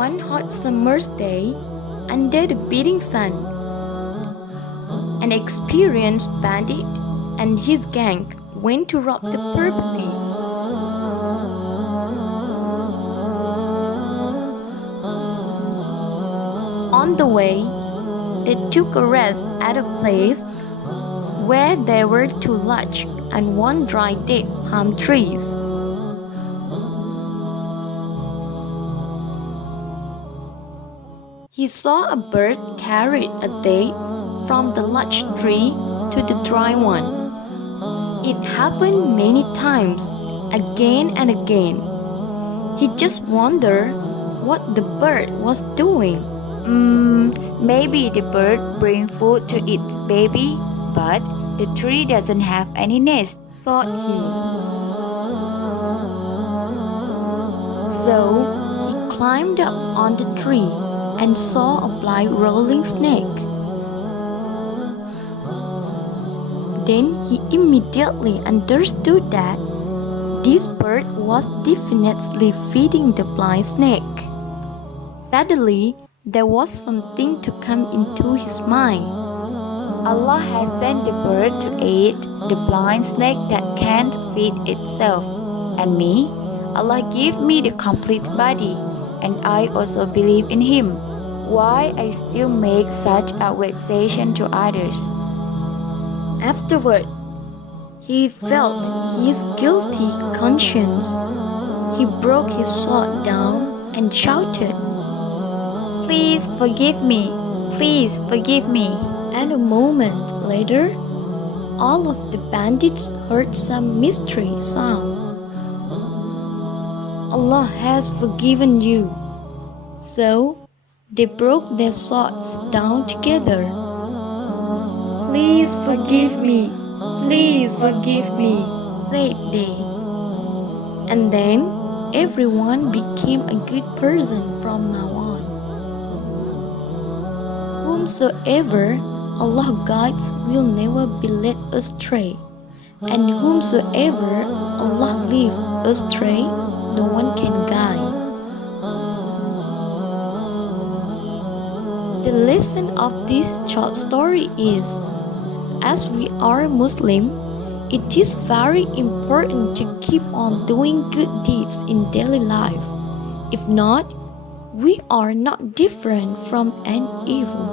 One hot summer's day, under the beating sun, an experienced bandit and his gang went to rob the property. On the way, they took a rest at a place where there were 2 large and 1 dry dead palm trees. He saw a bird carry a date from the large tree to the dry one. It happened many times, again and again. He just wondered what the bird was doing. Maybe the bird brings food to its baby, but the tree doesn't have any nest, thought he. So he climbed up on the tree and saw a black rolling snake. Then he immediately understood that this bird was definitely feeding the blind snake. Suddenly, there was something to come into his mind. Allah has sent the bird to aid the blind snake that can't feed itself. And me, Allah gave me the complete body, and I also believe in Him. Why I still make such a vexation to others? Afterward, he felt his guilty conscience. He broke his sword down and shouted, "Please forgive me! Please forgive me!" And a moment later, all of the bandits heard some mystery sound. Allah has forgiven you. So they broke their swords down together. "Please forgive me! Please forgive me!" said they. And then everyone became a good person from now on. Whomsoever Allah guides will never be led astray, and whomsoever Allah leaves astray, no one can guide. The lesson of this short story is, as we are Muslim, it is very important to keep on doing good deeds in daily life. If not, we are not different from an evil.